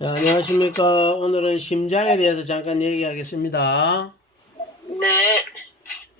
네, 안녕하십니까. 오늘은 심장에 대해서 잠깐 얘기하겠습니다.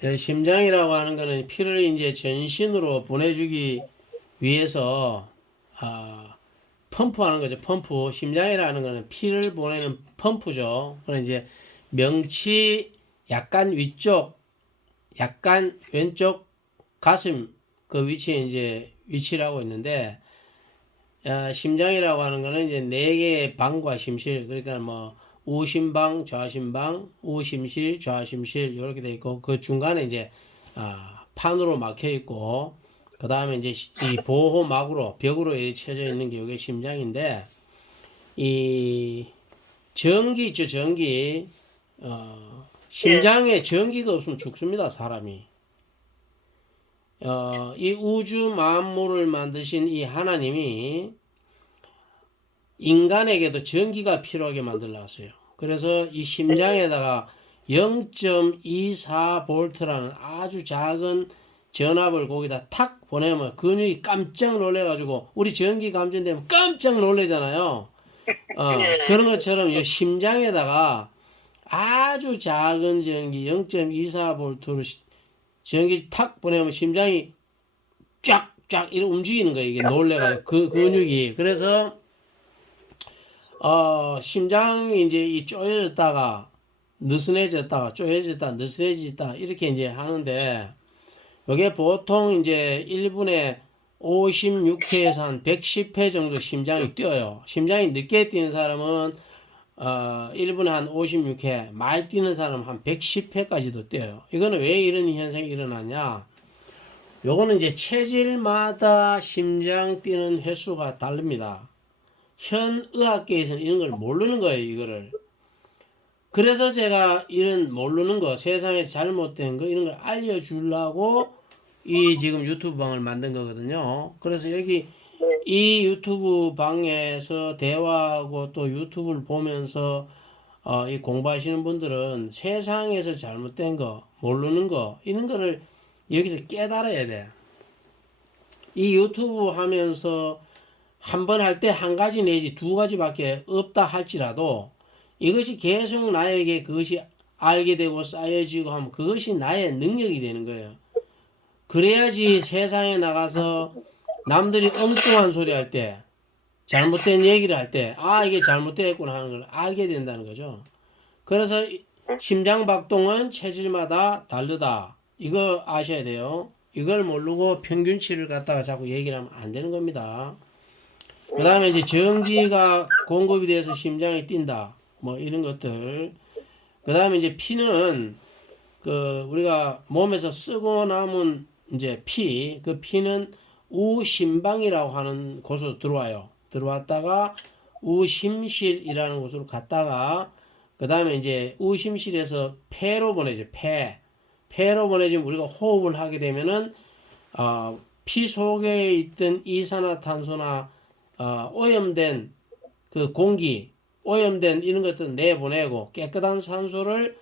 네, 심장이라고 하는 거는 피를 이제 전신으로 보내주기 위해서, 아, 펌프하는 거죠. 펌프. 심장이라는 거는 피를 보내는 펌프죠. 그래서 이제 명치 약간 위쪽, 약간 왼쪽 가슴 그 위치에 이제 위치를 하고 있는데, 심장이라고 하는 거는 이제 네 개의 방과 심실, 그러니까 뭐 우심방, 좌심방, 우심실, 좌심실 이렇게 돼 있고 그 중간에 이제 판으로 막혀 있고 그 다음에 이제 이 보호막으로 벽으로 쳐져 있는 게 이게 심장인데 이 전기 있죠, 전기. 예, 심장에 전기가 없으면 죽습니다, 사람이. 이 우주 만물을 만드신 이 하나님이 인간에게도 전기가 필요하게 만들어놨어요. 그래서 이 심장에다가 0.24볼트라는 아주 작은 전압을 거기다 탁 보내면 근육이 깜짝 놀래가지고 우리 전기 감전되면 깜짝 놀래잖아요. 예, 그런 것처럼 이 심장에다가 아주 작은 전기 0.24볼트로 전기 탁 보내면 심장이 쫙쫙 이렇게 움직이는 거예요. 이게 놀래가지고 그 근육이. 그래서 심장이 이제 이 쪼여졌다가 느슨해졌다가 쪼여졌다 느슨해졌다 이렇게 이제 하는데 이게 보통 이제 1분에 56회에서 한 110회 정도 심장이 뛰어요. 심장이 늦게 뛰는 사람은 1분에 한 56회, 많이 뛰는 사람은 한 110회까지도 뛰어요. 이거는 왜 이런 현상이 일어나냐? 요거는 이제 체질마다 심장 뛰는 횟수가 다릅니다. 현 의학계에서는 이런 걸 모르는 거예요, 이거를. 그래서 제가 이런 모르는 거, 세상에 잘못된 거, 이런 걸 알려주려고 이 지금 유튜브 방을 만든 거거든요. 그래서 여기 네, 이 유튜브 방에서 대화하고 또 유튜브를 보면서 이 공부하시는 분들은 세상에서 잘못된 거, 모르는 거, 이런 거를 여기서 깨달아야 돼. 이 유튜브 하면서 한 번 할 때 한 가지 내지 두 가지밖에 없다 할지라도 이것이 계속 나에게 그것이 알게 되고 쌓여지고 하면 그것이 나의 능력이 되는 거예요. 그래야지 세상에 나가서 남들이 엉뚱한 소리 할 때, 잘못된 얘기를 할 때, 이게 잘못됐구나 하는 걸 알게 된다는 거죠. 그래서 심장박동은 체질마다 다르다. 이거 아셔야 돼요. 이걸 모르고 평균치를 갖다가 자꾸 얘기를 하면 안 되는 겁니다. 그 다음에 이제 전기가 공급이 돼서 심장이 뛴다. 뭐 이런 것들. 그 다음에 이제 피는 그 우리가 몸에서 쓰고 남은 이제 피, 그 피는 우심방이라고 하는 곳으로 들어와요. 들어왔다가 우심실이라는 곳으로 갔다가 그 다음에 이제 우심실에서 폐로 보내죠. 폐. 폐로 보내지면 우리가 호흡을 하게 되면은 피 속에 있던 이산화탄소나 오염된 그 공기, 오염된 이런 것들 내보내고 깨끗한 산소를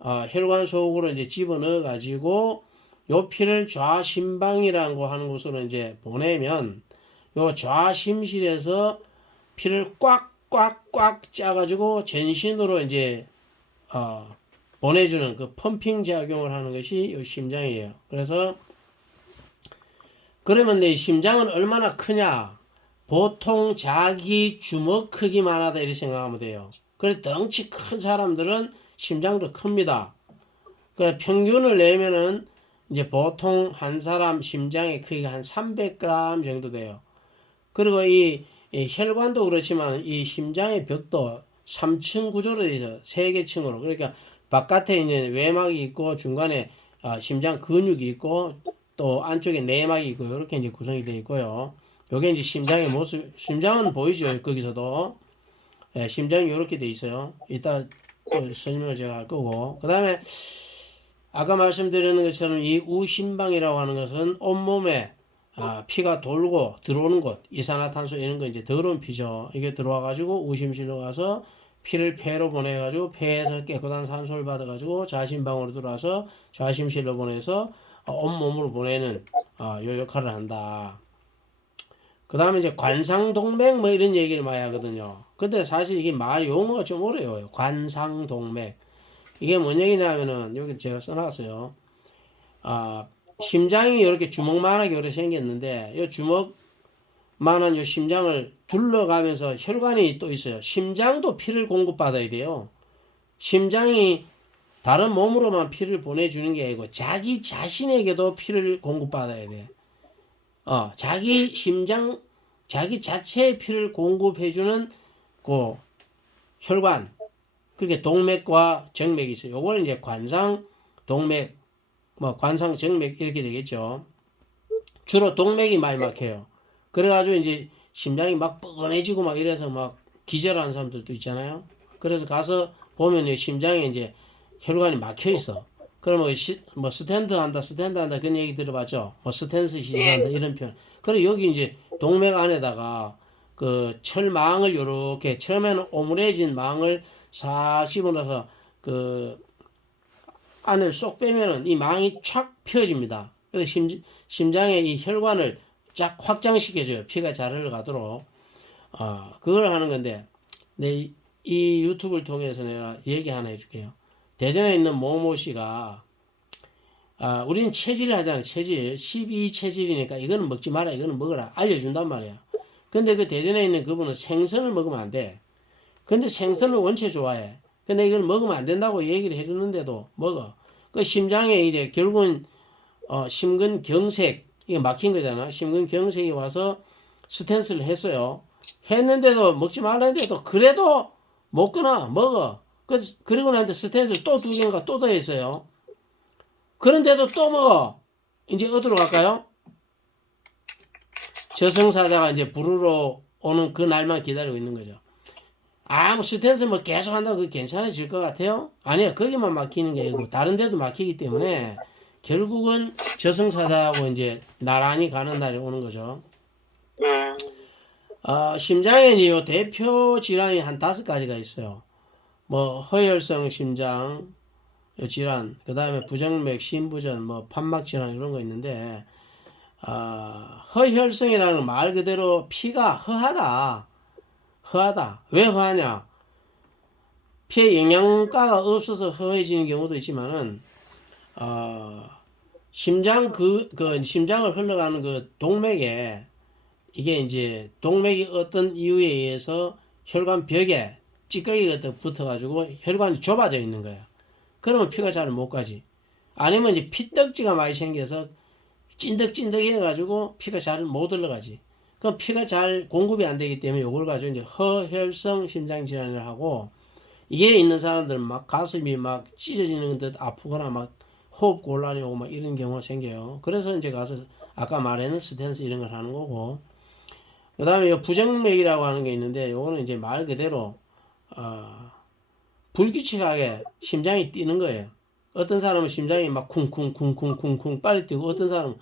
혈관 속으로 이제 집어넣어 가지고 요 피를 좌심방이라는 거 하는 곳으로 이제 보내면 요 좌심실에서 피를 꽉꽉꽉 짜가지고 전신으로 이제 보내주는 그 펌핑 작용을 하는 것이 요 심장이에요. 그래서 그러면 내 심장은 얼마나 크냐? 보통 자기 주먹 크기만 하다 이렇게 생각하면 돼요. 그래 덩치 큰 사람들은 심장도 큽니다. 그 평균을 내면은 이제 보통 한 사람 심장의 크기가 한 300g 정도 돼요. 그리고 이 혈관도 그렇지만 이 심장의 벽도 3층 구조로 되어 있어요. 3개 층으로. 그러니까 바깥에 이제 외막이 있고 중간에 심장 근육이 있고 또 안쪽에 내막이 있고 이렇게 이제 구성이 되어 있고요. 요게 이제 심장의 모습, 심장은 보이죠? 거기서도. 예, 심장이 이렇게 돼 있어요. 이따 또 설명을 제가 할 거고. 그 다음에 아까 말씀드리는 것처럼 이 우심방이라고 하는 것은 온몸에 피가 돌고 들어오는 곳, 이산화탄소 이런 거 이제 더러운 피죠. 이게 들어와 가지고 우심실로 가서 피를 폐로 보내 가지고 폐에서 깨끗한 산소를 받아 가지고 좌심방으로 들어와서 좌심실로 보내서 온몸으로 보내는 요 역할을 한다. 그 다음에 이제 관상동맥 뭐 이런 얘기를 많이 하거든요. 근데 사실 이게 말 용어가 좀 어려워요. 관상동맥. 이게 뭔 얘기냐면은 여기 제가 써놨어요. 아, 심장이 이렇게 주먹만하게 이렇게 생겼는데 이 주먹만한 이 심장을 둘러가면서 혈관이 또 있어요. 심장도 피를 공급받아야 돼요. 심장이 다른 몸으로만 피를 보내주는 게 아니고 자기 자신에게도 피를 공급받아야 돼. 자기 심장, 자기 자체의 피를 공급해주는 그 혈관, 그게 동맥과 정맥이 있어요. 요거는 이제 관상, 동맥, 뭐 관상, 정맥 이렇게 되겠죠. 주로 동맥이 많이 막혀요. 그래가지고 이제 심장이 막 뻐근해지고 막 이래서 막 기절하는 사람들도 있잖아요. 그래서 가서 보면 심장에 이제 혈관이 막혀 있어. 그러면 뭐 스탠드 한다, 스탠드 한다 그런 얘기 들어봤죠. 뭐 스탠스 시술한다 이런 표현. 그리고 여기 이제 동맥 안에다가 그 철망을 요렇게 처음에는 오므려진 망을 싹 집어넣어서 그 안을 쏙 빼면은 이 망이 촥 펴집니다. 그래서 심장의 이 혈관을 쫙 확장시켜줘요. 피가 잘 흘러가도록. 그걸 하는 건데, 이 유튜브를 통해서 내가 얘기 하나 해줄게요. 대전에 있는 모모 씨가, 우리는 체질을 하잖아요. 체질. 12 체질이니까 이거는 먹지 마라, 이거는 먹어라. 알려준단 말이야. 근데 그 대전에 있는 그분은 생선을 먹으면 안 돼. 근데 생선을 원체 좋아해. 근데 이걸 먹으면 안 된다고 얘기를 해주는데도 먹어. 그 심장에 이제 결국은 심근경색, 이게 막힌 거잖아. 심근경색이 와서 스탠스를 했어요. 했는데도 먹지 말라는데도 그래도 못 끊어. 먹어. 그리고 나한테 스탠스를 또 2개인가 또 더했어요. 그런데도 또 먹어. 이제 어디로 갈까요? 저승사자가 이제 부르러 오는 그 날만 기다리고 있는 거죠. 뭐 스탠스 뭐 계속 한다고 그게 괜찮아질 것 같아요? 아니요. 거기만 막히는 게 아니고 다른 데도 막히기 때문에 결국은 저승사자하고 이제 나란히 가는 날이 오는 거죠. 심장에 이제 요 대표 질환이 한 5가지가 있어요. 뭐 허혈성 심장 질환, 그 다음에 부정맥, 심부전, 뭐 판막 질환 이런 거 있는데 허혈성이라는 말 그대로 피가 허하다. 왜 허하냐? 피에 영양가가 없어서 허해지는 경우도 있지만은 심장을 흘러가는 그 동맥에 이게 이제 동맥이 어떤 이유에 의해서 혈관 벽에 찌꺼기가 붙어가지고 혈관이 좁아져 있는 거야. 그러면 피가 잘 못 가지. 아니면 이제 피떡지가 많이 생겨서 찐득찐득해가지고 피가 잘 못 올라가지. 그럼 피가 잘 공급이 안 되기 때문에 이걸 가지고 이제 허혈성 심장 질환을 하고, 이게 있는 사람들은 막 가슴이 막 찢어지는 듯 아프거나 막 호흡 곤란이 오고 막 이런 경우가 생겨요. 그래서 이제 가서 아까 말하는 스탠스 이런 걸 하는 거고, 그 다음에 부정맥이라고 하는 게 있는데, 요거는 이제 말 그대로 불규칙하게 심장이 뛰는 거예요. 어떤 사람은 심장이 막 쿵쿵쿵쿵쿵쿵 빨리 뛰고, 어떤 사람은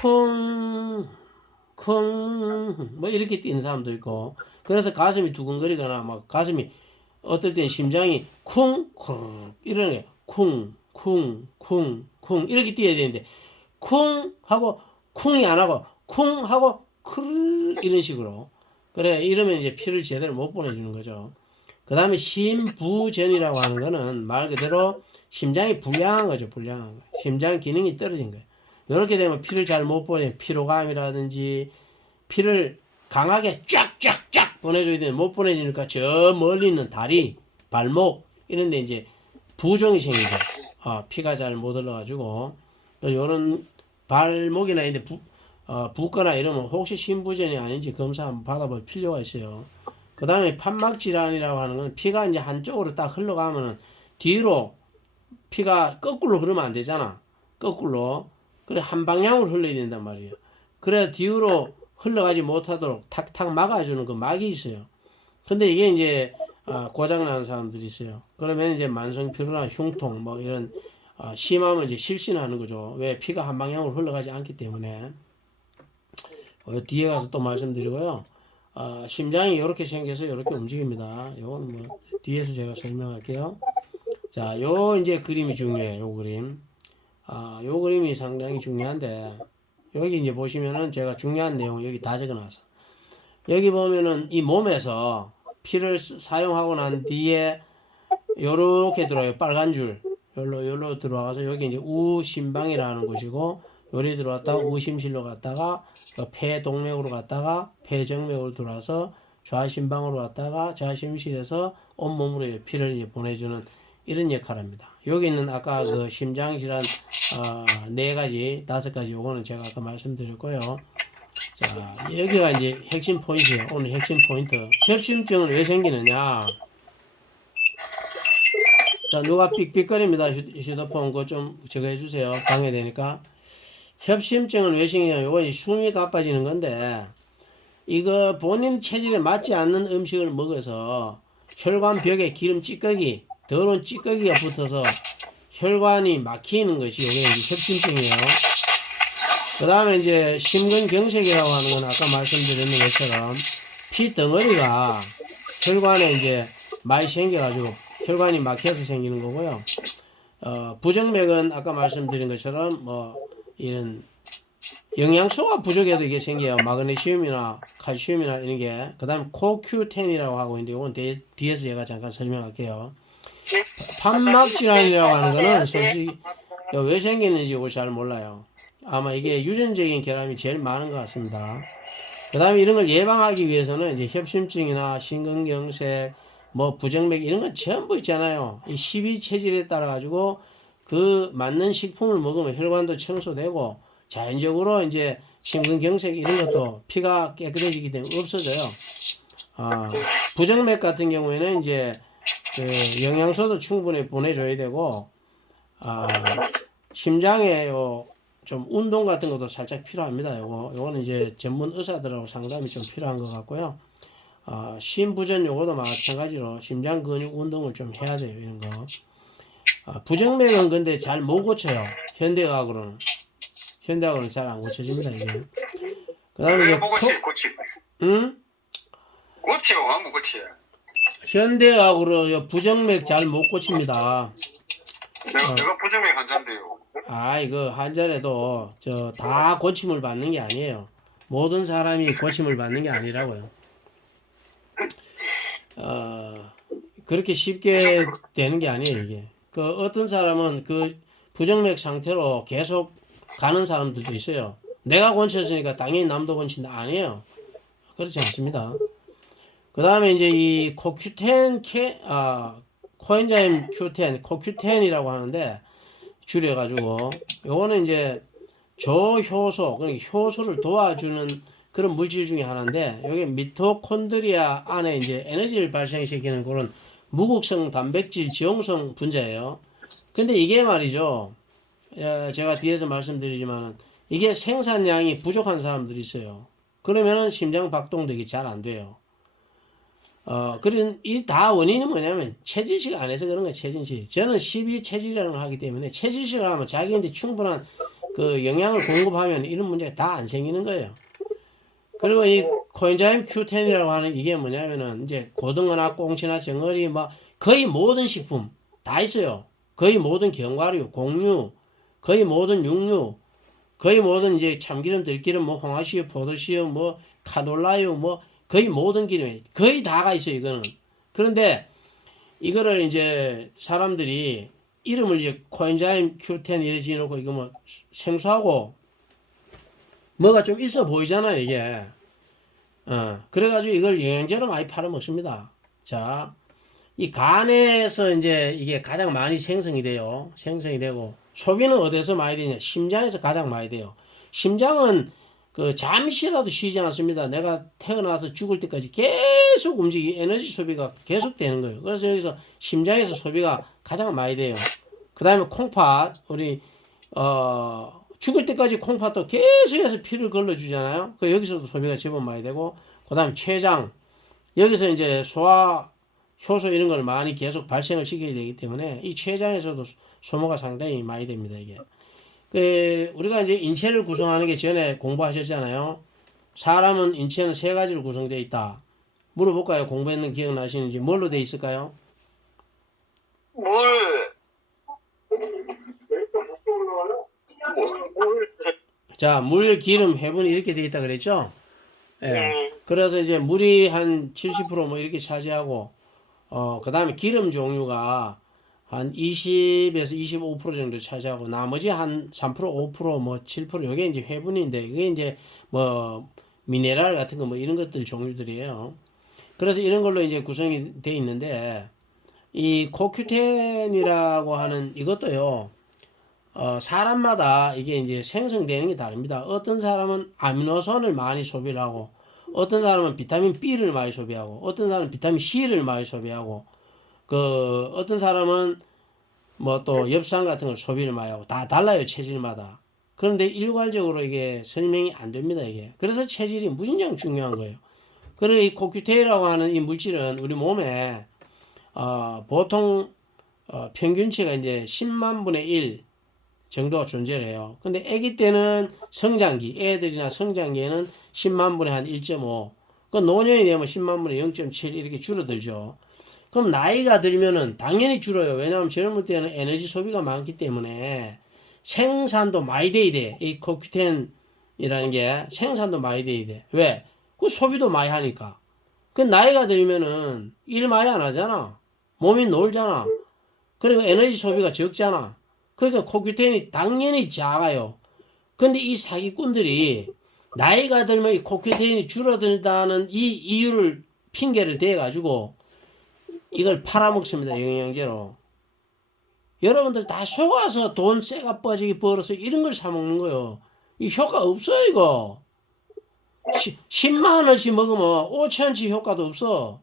쿵쿵 뭐 이렇게 뛰는 사람도 있고, 그래서 가슴이 두근거리거나 막 가슴이 어떨 땐 심장이 쿵쿵 이러는 거예요. 쿵쿵쿵쿵 이렇게 뛰어야 되는데 쿵 하고 쿵이 안 하고 쿵 하고 크르 이런 식으로. 그래 이러면 이제 피를 제대로 못 보내주는 거죠. 그 다음에 심부전이라고 하는 거는 말 그대로 심장이 불량한 거죠. 불량한 거. 심장 기능이 떨어진 거예요. 이렇게 되면 피를 잘 못 보내, 피로감이라든지 피를 강하게 쫙쫙쫙 보내줘야 되는데 못 보내주니까 저 멀리 있는 다리, 발목 이런 데 이제 부종이 생기죠. 피가 잘 못 흘러가지고 요런 발목이나 이런 데 붓거나 이러면 혹시 심부전이 아닌지 검사 한번 받아볼 필요가 있어요. 그 다음에 판막 질환이라고 하는 건 피가 이제 한쪽으로 딱 흘러가면은 뒤로 피가 거꾸로 흐르면 안 되잖아. 거꾸로. 그래 한 방향으로 흘러야 된단 말이에요. 그래 뒤로 흘러가지 못하도록 탁탁 막아주는 그 막이 있어요. 근데 이게 이제 고장나는 사람들이 있어요. 그러면 이제 만성 피로나 흉통 뭐 이런 심하면 이제 실신하는 거죠. 왜 피가 한 방향으로 흘러가지 않기 때문에. 뒤에 가서 또 말씀드리고요. 심장이 이렇게 생겨서 이렇게 움직입니다. 이건 뭐 뒤에서 제가 설명할게요. 자, 요 이제 그림이 중요해요. 요 그림. 요 그림이 상당히 중요한데 여기 이제 보시면은 제가 중요한 내용 여기 다 적어놨어. 여기 보면은 이 몸에서 피를 사용하고 난 뒤에 요렇게 들어와요. 빨간 줄. 요로 들어와서 여기 이제 우심방이라는 곳이고, 요리 들어왔다가 우심실로 갔다가 폐동맥으로 갔다가 폐정맥으로 들어와서 좌심방으로 갔다가 좌심실에서 온몸으로 피를 이제 보내주는 이런 역할을 합니다. 여기는 아까 그 심장 질환 네 가지, 다섯 가지 요거는 제가 아까 말씀드렸고요. 자, 여기가 이제 핵심 포인트예요. 오늘 핵심 포인트. 협심증은 왜 생기느냐? 자, 누가 삑삑거립니다. 휴대폰 그거 좀 저거 해주세요. 방해되니까. 협심증은 왜 생기냐면 이거 숨이 가빠지는 건데, 이거 본인 체질에 맞지 않는 음식을 먹어서 혈관 벽에 기름 찌꺼기, 더러운 찌꺼기가 붙어서 혈관이 막히는 것이 이게 이제 협심증이에요. 그 다음에 이제 심근경색이라고 하는 건 아까 말씀드렸는 것처럼 피 덩어리가 혈관에 이제 많이 생겨가지고 혈관이 막혀서 생기는 거고요. 부정맥은 아까 말씀드린 것처럼 이런 영양소가 부족해도 이게 생겨요. 마그네슘이나 칼슘이나 이런 게. 그 다음에 코큐텐이라고 하고 있는데 이건 뒤에서 제가 잠깐 설명할게요. 판막 질환이라고 하는 거는 솔직히 왜 생기는지 이거 잘 몰라요. 아마 이게 유전적인 결함이 제일 많은 것 같습니다. 그 다음에 이런 걸 예방하기 위해서는 이제 협심증이나 심근경색, 부정맥 이런 건 전부 있잖아요. 이 12체질에 따라 가지고 그 맞는 식품을 먹으면 혈관도 청소되고 자연적으로 이제 심근경색 이런 것도 피가 깨끗해지기 때문에 없어져요. 부정맥 같은 경우에는 이제 그 영양소도 충분히 보내줘야 되고, 심장에 좀 운동 같은 것도 살짝 필요합니다. 요거는 이제 전문 의사들하고 상담이 좀 필요한 것 같고요. 심부전 요거도 마찬가지로 심장 근육 운동을 좀 해야 돼요. 이런 거. 부정맥은 근데 잘 못 고쳐요. 현대의학으로는 잘 안 고쳐집니다. 이게. 그다음에 이제 고치요, 한번 고치요. 현대의학으로 부정맥 잘 못 고칩니다. 내가 부정맥 환자인데요. 이거 환자라도 다 고침을 받는 게 아니에요. 모든 사람이 고침을 받는 게 아니라고요. 그렇게 쉽게 되는 게 아니에요, 이게. 어떤 사람은 그 부정맥 상태로 계속 가는 사람들도 있어요. 내가 고쳤으니까 당연히 남도 고친다. 아니에요. 그렇지 않습니다. 그 다음에 이제 이 코큐텐, 코엔자임 Q10, 코큐텐이라고 하는데, 줄여가지고, 요거는 이제 조효소, 그러니까 효소를 도와주는 그런 물질 중에 하나인데, 여기 미토콘드리아 안에 이제 에너지를 발생시키는 그런 무극성 단백질 지용성 분자예요. 근데 이게 말이죠. 제가 뒤에서 말씀드리지만은, 이게 생산량이 부족한 사람들이 있어요. 그러면은 심장 박동도 잘 안 돼요. 이 다 원인이 뭐냐면 체질식 안 해서 그런 거예요. 체질식. 저는 12체질이라는 걸 하기 때문에 체질식을 하면 자기한테 충분한 그 영양을 공급하면 이런 문제가 다 안 생기는 거예요. 그리고 이 코엔자임 Q10이라고 하는 이게 뭐냐면은 이제 고등어나 꽁치나 정어리 거의 모든 식품 다 있어요. 거의 모든 견과류, 곡류, 거의 모든 육류, 거의 모든 이제 참기름, 들기름, 홍화씨유, 포도씨유, 카놀라유, 거의 모든 기름에 거의 다가 있어요, 이거는. 그런데 이거를 이제 사람들이 이름을 이제 코엔자임 Q10 이래 지어놓고 이거 생소하고 뭐가 좀 있어 보이잖아요, 이게. 그래가지고 이걸 영양제로 많이 팔아먹습니다. 자, 이 간에서 이제 이게 가장 많이 생성이 되고, 소비는 어디서 많이 되냐? 심장에서 가장 많이 돼요. 심장은 잠시라도 쉬지 않습니다. 내가 태어나서 죽을 때까지 계속 에너지 소비가 계속 되는 거예요. 그래서 여기서 심장에서 소비가 가장 많이 돼요. 그 다음에 콩팥, 우리, 죽을 때까지 콩팥도 계속해서 피를 걸러주잖아요. 여기서도 소비가 제법 많이 되고, 그 다음에 췌장, 여기서 이제 소화, 효소 이런 걸 많이 계속 발생을 시켜야 되기 때문에 이 췌장에서도 소모가 상당히 많이 됩니다, 이게. 우리가 이제 인체를 구성하는 게 전에 공부하셨잖아요. 사람은 인체는 세 가지로 구성되어 있다. 물어볼까요? 공부했는 기억나시는지. 뭘로 되어 있을까요? 물. 자, 물, 기름, 해분이 이렇게 돼 있다 그랬죠? 예. 네. 그래서 이제 물이 한 70%뭐 이렇게 차지하고, 그 다음에 기름 종류가 한 20에서 25% 정도 차지하고, 나머지 한 3%, 5%, 뭐 7%, 요게 이제 해분인데, 이게 이제 뭐, 미네랄 같은 거 뭐 이런 것들 종류들이에요. 그래서 이런 걸로 이제 구성이 돼 있는데, 이 코큐텐이라고 하는 이것도요, 사람마다 이게 이제 생성되는 게 다릅니다. 어떤 사람은 아미노산을 많이 소비를 하고, 어떤 사람은 비타민 B를 많이 소비하고, 어떤 사람은 비타민 C를 많이 소비하고, 어떤 사람은 뭐 또 엽산 같은 걸 소비를 많이 하고, 다 달라요, 체질마다. 그런데 일괄적으로 이게 설명이 안 됩니다, 이게. 그래서 체질이 무진장 중요한 거예요. 그리고 이 코큐테일이라고 하는 이 물질은 우리 몸에, 보통, 평균치가 이제 10만 분의 1 정도가 존재를 해요. 근데 아기 때는 성장기, 애들이나 성장기에는 10만 분의 한 1.5. 그 노년이 되면 10만 분의 0.7 이렇게 줄어들죠. 그럼 나이가 들면은 당연히 줄어요. 왜냐하면 젊을 때는 에너지 소비가 많기 때문에 생산도 많이 돼야 돼. 이 코큐텐이라는 게 생산도 많이 돼야 돼. 왜? 그 소비도 많이 하니까. 그 나이가 들면은 일 많이 안 하잖아. 몸이 놀잖아. 그리고 에너지 소비가 적잖아. 그러니까 코큐텐이 당연히 작아요. 근데 이 사기꾼들이 나이가 들면 이 코큐텐이 줄어들다는 이 이유를 핑계를 대가지고 이걸 팔아먹습니다. 영양제로. 여러분들 다 속아서 돈 쎄가 빠지게 벌어서 이런 걸 사먹는 거예요. 이 효과 없어요, 이거. 10만 원씩 먹으면 5천원치 효과도 없어.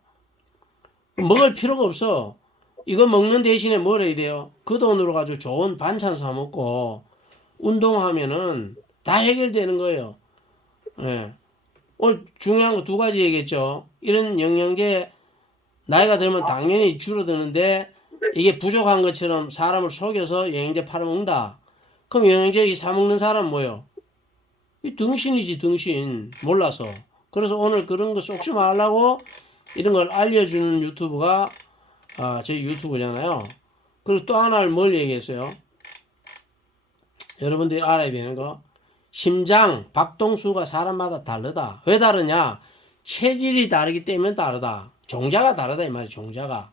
먹을 필요가 없어. 이거 먹는 대신에 뭘 해야 돼요? 그 돈으로 가지고 좋은 반찬 사 먹고 운동하면은 다 해결되는 거예요. 예. 오늘 중요한 거 두 가지 얘기했죠. 이런 영양제 나이가 들면 당연히 줄어드는데 이게 부족한 것처럼 사람을 속여서 영양제 팔아먹는다. 그럼 영양제 사 먹는 사람 뭐요? 이 등신이지, 등신. 몰라서. 그래서 오늘 그런 거 쏙지 말라고 이런 걸 알려주는 유튜브가 저희 유튜브잖아요. 그리고 또 하나를 뭘 얘기했어요? 여러분들이 알아야 되는 거. 심장 박동수가 사람마다 다르다. 왜 다르냐? 체질이 다르기 때문에 다르다. 종자가 다르다 이 말이에요. 종자가.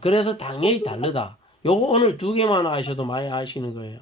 그래서 당연히 다르다. 요거 오늘 두 개만 아셔도 많이 아시는 거예요.